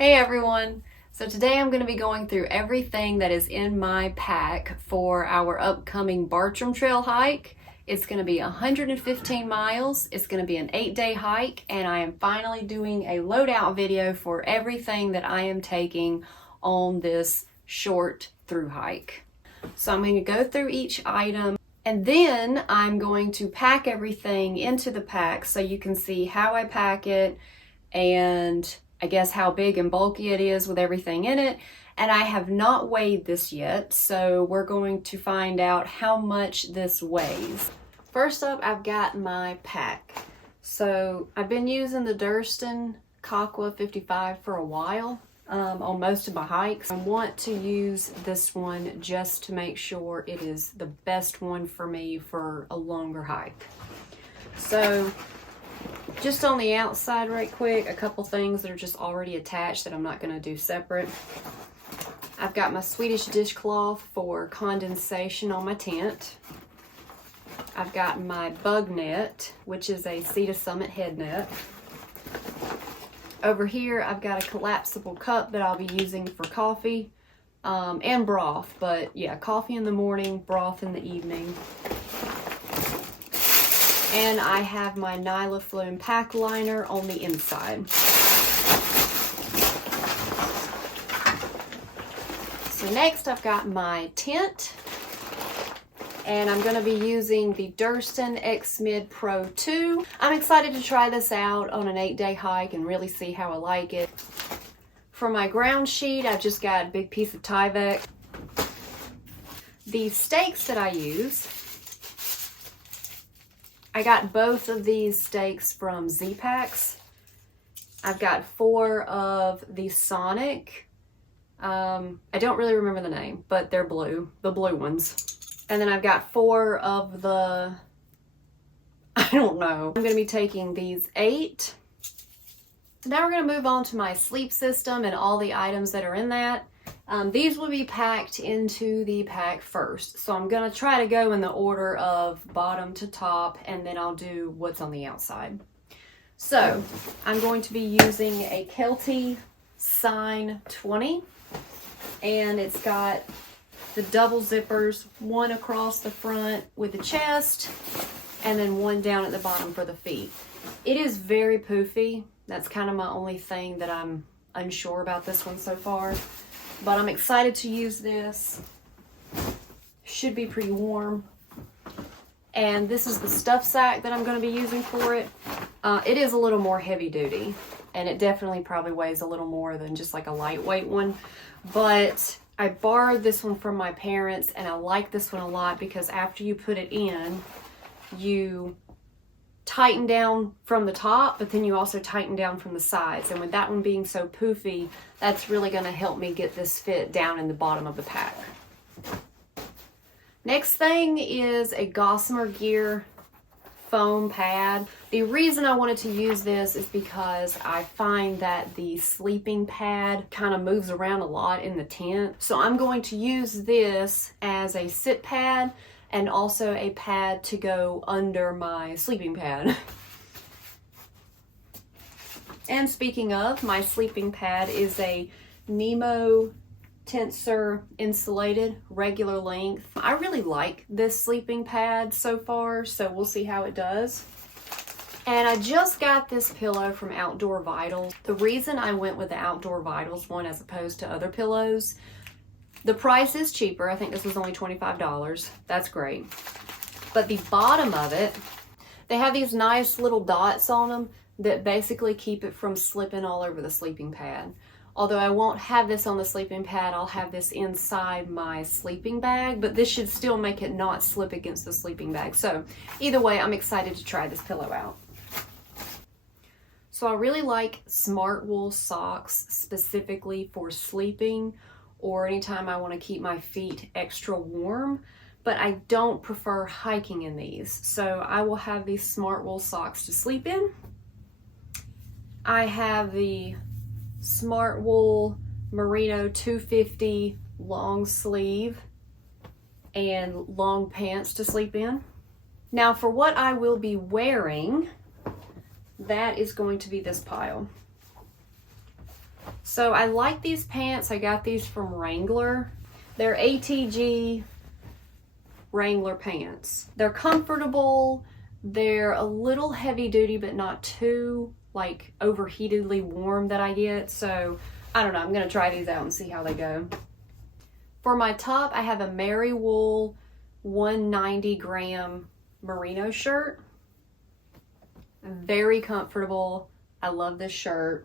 Hey everyone! So today I'm going to be going through everything that is in my pack for our upcoming Bartram Trail hike. It's going to be 115 miles, it's going to be an 8-day hike, and I am finally doing a loadout video for everything that I am taking on this short through hike. So I'm going to go through each item, and then I'm going to pack everything into the pack so you can see how I pack it and I guess how big and bulky it is with everything in it. And I have not weighed this yet, so we're going to find out how much this weighs. First up, I've got my pack. So I've been using the Durston Kakwa 55 for a while on most of my hikes. I want to use this one just to make sure it is the best one for me for a longer hike. So just on the outside right quick, a couple things that are just already attached that I'm not going to do separate. I've got my Swedish dishcloth for condensation on my tent. I've got my bug net, which is a Sea to Summit head net. Over here I've got a collapsible cup that I'll be using for coffee and broth, but yeah, coffee in the morning, broth in the evening. And I have my Nyla Flume pack liner on the inside. So next I've got my tent, and I'm going to be using the Durston X Mid Pro 2. I'm excited to try this out on an 8-day hike and really see how I like it. For my ground sheet, I've just got a big piece of Tyvek. The stakes that I use, I got both of these stakes from Z-Packs. I've got 4 of the Sonic. I don't really remember the name, but they're blue, the blue ones. And then I've got 4 of the, I don't know. I'm gonna be taking these 8. So now we're gonna move on to my sleep system and all the items that are in that. These will be packed into the pack first. So I'm going to try to go in the order of bottom to top, and then I'll do what's on the outside. So I'm going to be using a Kelty Sign 20, and it's got the double zippers, one across the front with the chest, and then one down at the bottom for the feet. It is very poofy. That's kind of my only thing that I'm unsure about this one so far. But I'm excited to use this. Should be pretty warm. And this is the stuff sack that I'm going to be using for it. It is a little more heavy duty, and it definitely probably weighs a little more than just like a lightweight one. But I borrowed this one from my parents, and I like this one a lot because after you put it in, you tighten down from the top, but then you also tighten down from the sides. And with that one being so poofy, that's really going to help me get this fit down in the bottom of the pack. Next thing is a Gossamer Gear foam pad. The reason I wanted to use this is because I find that the sleeping pad kind of moves around a lot in the tent. So I'm going to use this as a sit pad and also a pad to go under my sleeping pad. And speaking of, my sleeping pad is a Nemo Tensor insulated, regular length. I really like this sleeping pad so far, so we'll see how it does. And I just got this pillow from Outdoor Vitals. The reason I went with the Outdoor Vitals one as opposed to other pillows, the price is cheaper. I think this was only $25. That's great. But the bottom of it, they have these nice little dots on them that basically keep it from slipping all over the sleeping pad. Although I won't have this on the sleeping pad, I'll have this inside my sleeping bag, but this should still make it not slip against the sleeping bag. So either way, I'm excited to try this pillow out. So I really like smart wool socks specifically for sleeping or anytime I want to keep my feet extra warm, but I don't prefer hiking in these. So I will have these smart wool socks to sleep in. I have the Smart Wool Merino 250 long sleeve and long pants to sleep in. Now for what I will be wearing, that is going to be this pile. So I like these pants. I got these from Wrangler. They're ATG Wrangler pants. They're comfortable. They're a little heavy duty, but not too like overheatedly warm that I get. So I don't know. I'm going to try these out and see how they go. For my top, I have a Mary Wool 190 gram merino shirt. Very comfortable. I love this shirt.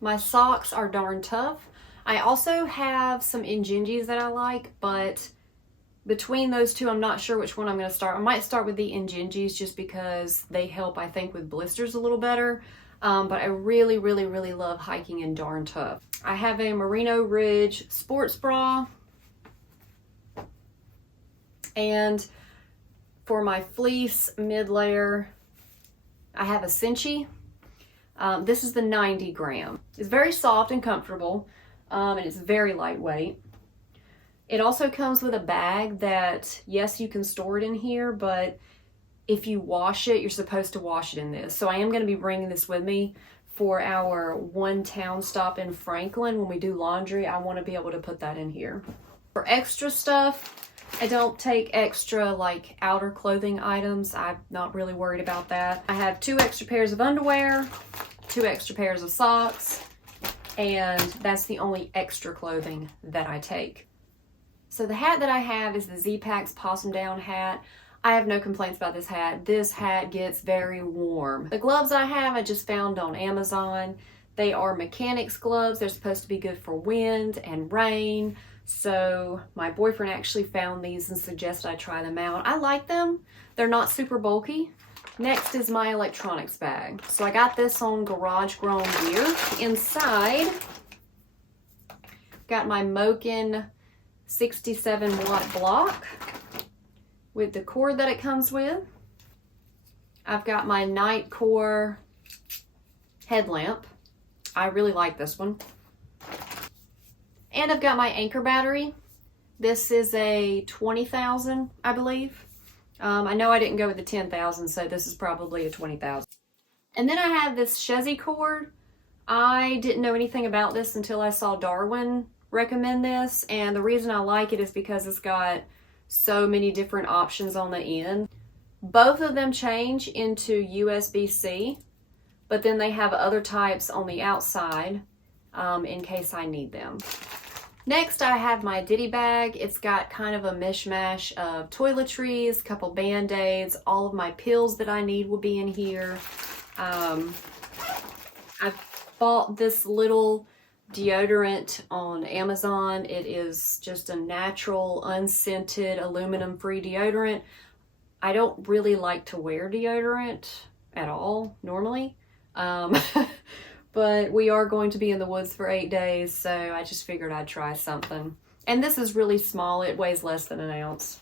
My socks are darn tough. I also have some Injinjis that I like, but between those two, I'm not sure which one I'm going to start. I might start with the Injinjis just because they help, I think, with blisters a little better. But I really, really, really love hiking in darn tough. I have a Merino Ridge sports bra. And for my fleece mid-layer, I have a Cinchi. This is the 90 gram. It's very soft and comfortable, and it's very lightweight. It also comes with a bag that, yes, you can store it in here, but if you wash it, you're supposed to wash it in this. So I am going to be bringing this with me for our one town stop in Franklin. When we do laundry, I want to be able to put that in here. For extra stuff, I don't take extra like outer clothing items. I'm not really worried about that. I have 2 extra pairs of underwear, 2 extra pairs of socks, and that's the only extra clothing that I take. So the hat that I have is the Z-Packs Possum Down hat. I have no complaints about this hat. This hat gets very warm. The gloves I have, I just found on Amazon. They are mechanics gloves. They're supposed to be good for wind and rain. So my boyfriend actually found these and suggested I try them out. I like them. They're not super bulky. Next is my electronics bag. So I got this on Garage Grown Gear. Inside, got my Moken 67 watt block with the cord that it comes with. I've got my Nightcore headlamp. I really like this one. And I've got my Anchor battery. This is a 20,000, I believe. I know I didn't go with the 10,000, so this is probably a 20,000. And then I have this Chezzy cord. I didn't know anything about this until I saw Darwin recommend this, and the reason I like it is because it's got so many different options on the end. Both of them change into USB-C, but then they have other types on the outside in case I need them. Next, I have my Ditty bag. It's got kind of a mishmash of toiletries, a couple Band-Aids, all of my pills that I need will be in here. I've bought this little deodorant on Amazon. It is just a natural, unscented, aluminum-free deodorant. I don't really like to wear deodorant at all, normally. But we are going to be in the woods for 8 days, so I just figured I'd try something. And this is really small. It weighs less than an ounce.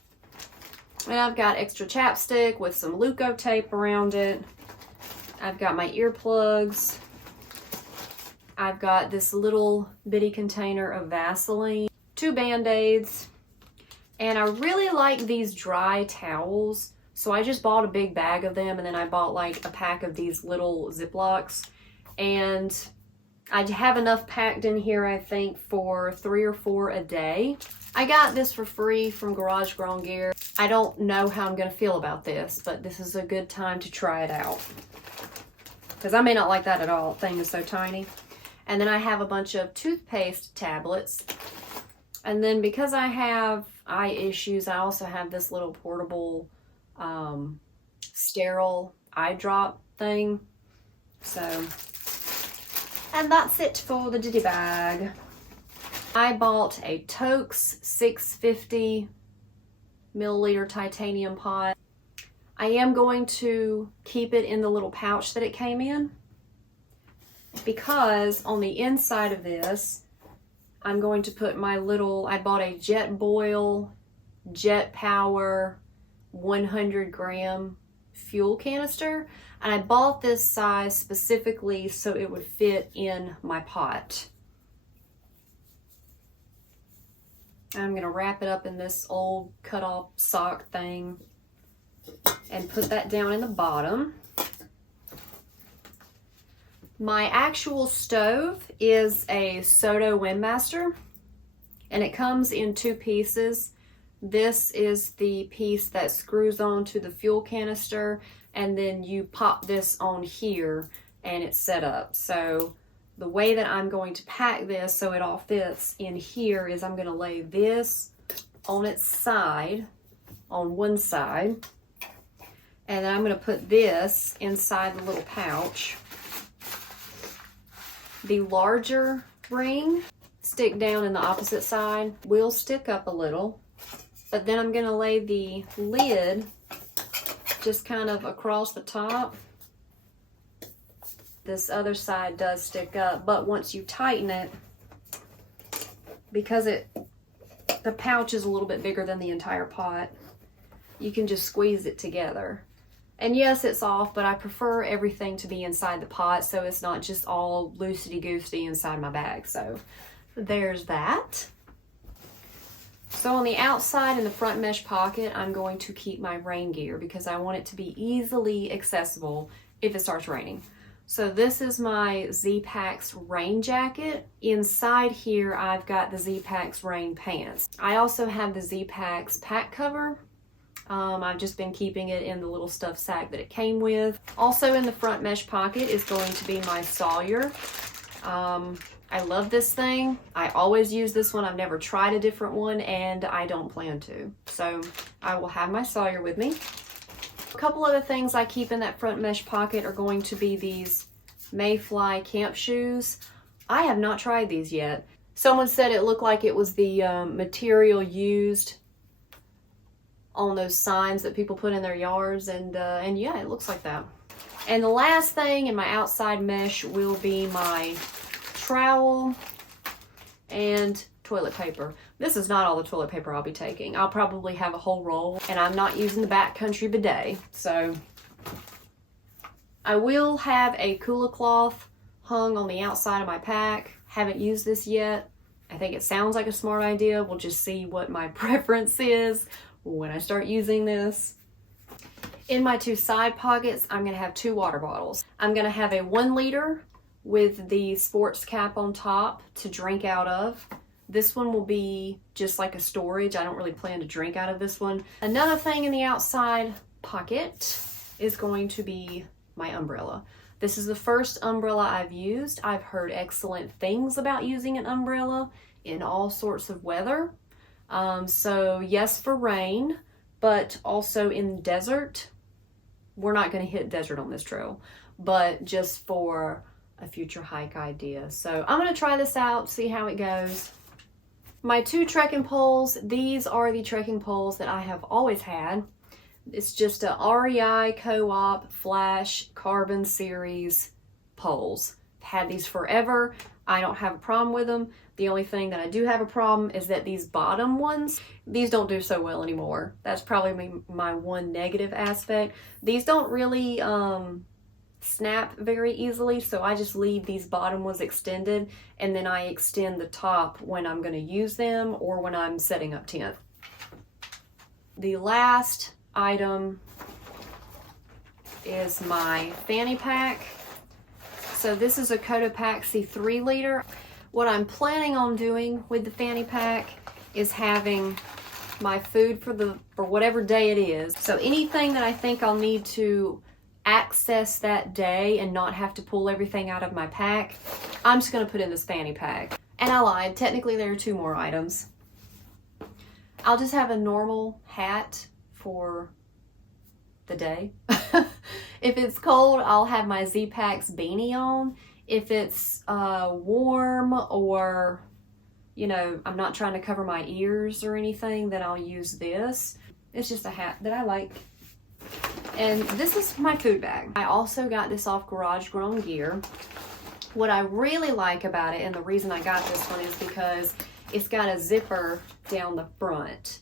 And I've got extra chapstick with some Luco tape around it. I've got my earplugs. I've got this little bitty container of Vaseline, 2 Band-Aids, and I really like these dry towels. So I just bought a big bag of them, and then I bought like a pack of these little Ziplocs. And I have enough packed in here, I think, for 3 or 4 a day. I got this for free from Garage Grown Gear. I don't know how I'm going to feel about this, but this is a good time to try it out. Because I may not like that at all. The thing is so tiny. And then I have a bunch of toothpaste tablets. And then because I have eye issues, I also have this little portable sterile eye drop thing. So, and that's it for the Ditty bag. I bought a Toaks 650 milliliter titanium pot. I am going to keep it in the little pouch that it came in, because on the inside of this, I'm going to put my little, I bought a Jetboil Jet Power 100 gram fuel canister, and I bought this size specifically so it would fit in my pot. I'm gonna wrap it up in this old cut off sock thing and put that down in the bottom. My actual stove is a Soto Windmaster, and it comes in 2 pieces. This is the piece that screws onto the fuel canister, and then you pop this on here and it's set up. So the way that I'm going to pack this so it all fits in here is I'm going to lay this on its side, on one side, and then I'm going to put this inside the little pouch. The larger ring stick down in the opposite side will stick up a little, but then I'm going to lay the lid just kind of across the top. This other side does stick up, but once you tighten it, because the pouch is a little bit bigger than the entire pot, you can just squeeze it together. And yes, it's off, but I prefer everything to be inside the pot so it's not just all loosey-goosey inside my bag. So there's that. So on the outside in the front mesh pocket, I'm going to keep my rain gear because I want it to be easily accessible if it starts raining. So this is my Z-Packs rain jacket. Inside here, I've got the Z-Packs rain pants. I also have the Z-Packs pack cover. I've just been keeping it in the little stuffed sack that it came with. Also in the front mesh pocket is going to be my Sawyer. I love this thing. I always use this one. I've never tried a different one, and I don't plan to. So I will have my Sawyer with me. A couple other things I keep in that front mesh pocket are going to be these Mayfly camp shoes. I have not tried these yet. Someone said it looked like it was the material used on those signs that people put in their yards, and yeah, it looks like that. And the last thing in my outside mesh will be my trowel and toilet paper. This is not all the toilet paper I'll be taking. I'll probably have a whole roll, and I'm not using the backcountry bidet, so I will have a cooler cloth hung on the outside of my pack. Haven't used this yet. I think it sounds like a smart idea. We'll just see what my preference is when I start using this. In my 2 side pockets, I'm going to have 2 water bottles. I'm going to have a 1 liter with the sports cap on top to drink out of. This one will be just like a storage. I don't really plan to drink out of this one. Another thing in the outside pocket is going to be my umbrella. This is the first umbrella I've used. I've heard excellent things about using an umbrella in all sorts of weather. So yes, for rain, but also in desert. We're not going to hit desert on this trail, but just for a future hike idea. So I'm going to try this out, see how it goes. My 2 trekking poles, these are the trekking poles that I have always had. It's just a REI Co-op Flash Carbon Series poles. Had these forever. I don't have a problem with them. The only thing that I do have a problem is that these bottom ones, these don't do so well anymore. That's probably my one negative aspect. These don't really snap very easily, so I just leave these bottom ones extended, and then I extend the top when I'm going to use them or when I'm setting up tent. The last item is my fanny pack. So this is a Cotopaxi 3 liter. What I'm planning on doing with the fanny pack is having my food for whatever day it is. So anything that I think I'll need to access that day and not have to pull everything out of my pack, I'm just going to put in this fanny pack. And I lied, technically there are 2 more items. I'll just have a normal hat for the day. If it's cold, I'll have my Z-Packs beanie on. If it's warm, or you know, I'm not trying to cover my ears or anything, then I'll use this. It's just a hat that I like. And this is my food bag. I also got this off Garage Grown Gear. What I really like about it, and the reason I got this one, is because it's got a zipper down the front.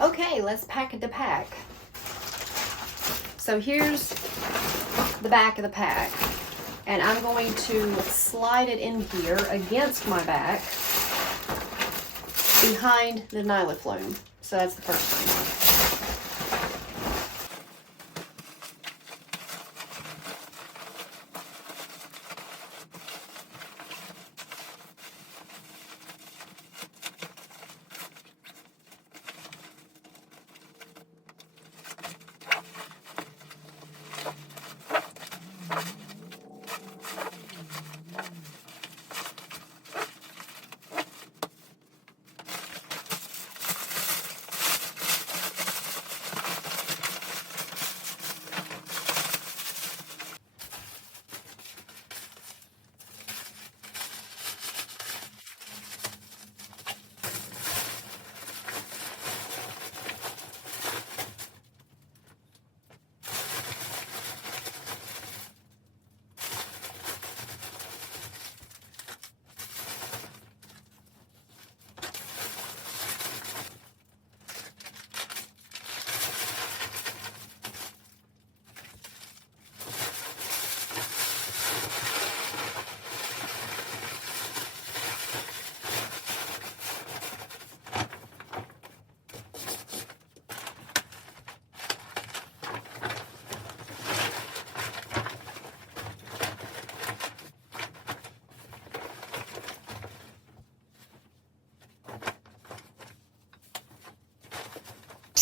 Okay, let's pack the pack. So here's the back of the pack, and I'm going to slide it in here against my back behind the Nyla flume. So that's the first thing.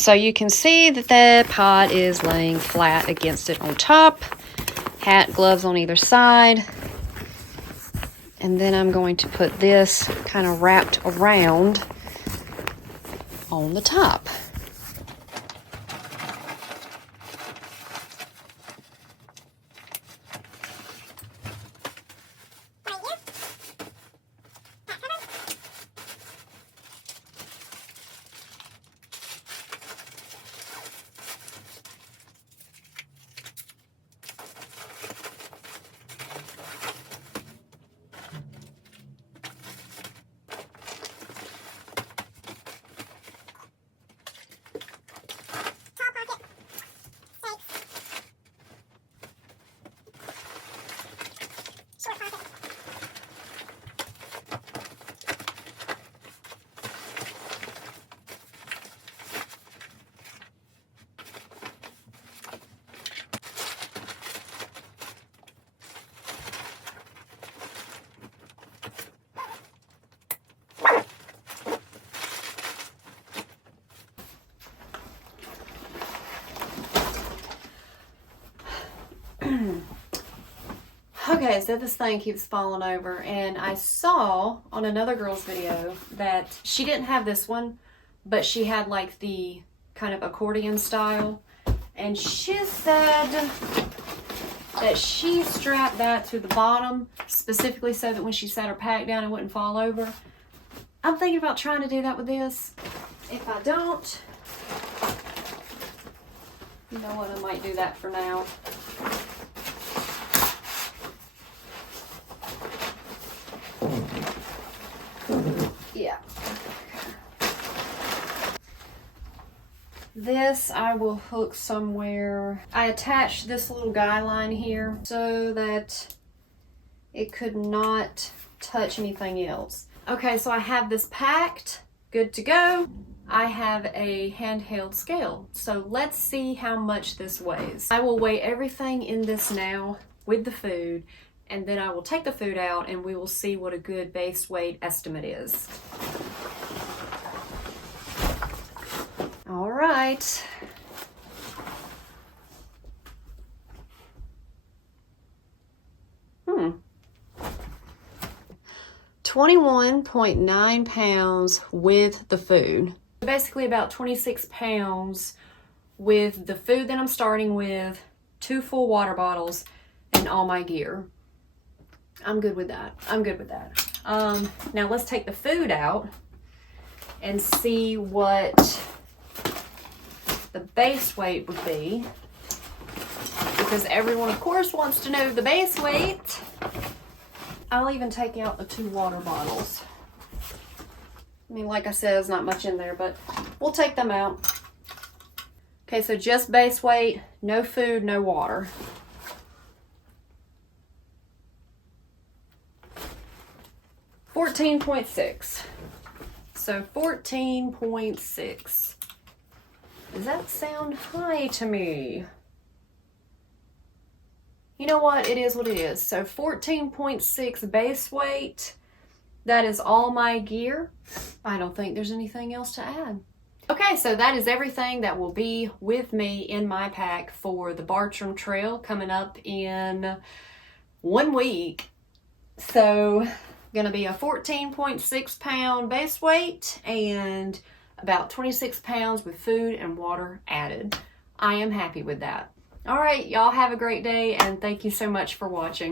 So you can see that the pot is laying flat against it on top. Hat, gloves on either side. And then I'm going to put this kind of wrapped around on the top. Okay, so this thing keeps falling over, and I saw on another girl's video that she didn't have this one, but she had like the kind of accordion style, and she said that she strapped that to the bottom specifically so that when she set her pack down it wouldn't fall over. I'm thinking about trying to do that with this. If I don't, you know what, I might do that for now. Yeah. This I will hook somewhere. I attached this little guy line here so that it could not touch anything else. Okay, so I have this packed, good to go. I have a handheld scale, so let's see how much this weighs. I will weigh everything in this now with the food, and then I will take the food out and we will see what a good base weight estimate is. All right. Hmm. 21.9 pounds with the food. Basically about 26 pounds with the food that I'm starting with, 2 full water bottles, and all my gear. I'm good with that. I'm good with that. Now let's take the food out and see what the base weight would be, because everyone of course wants to know the base weight. I'll even take out the 2 water bottles. I mean, like I said, there's not much in there, but we'll take them out. Okay, so just base weight, no food, no water. $14.6. So 14.6. Does that sound high to me? You know what? It is what it is. So 14.6 base weight. That is all my gear. I don't think there's anything else to add. Okay, so that is everything that will be with me in my pack for the Bartram Trail coming up in 1 week. So gonna be a 14.6 pound base weight and about 26 pounds with food and water added. I am happy with that. All right, y'all have a great day, and thank you so much for watching.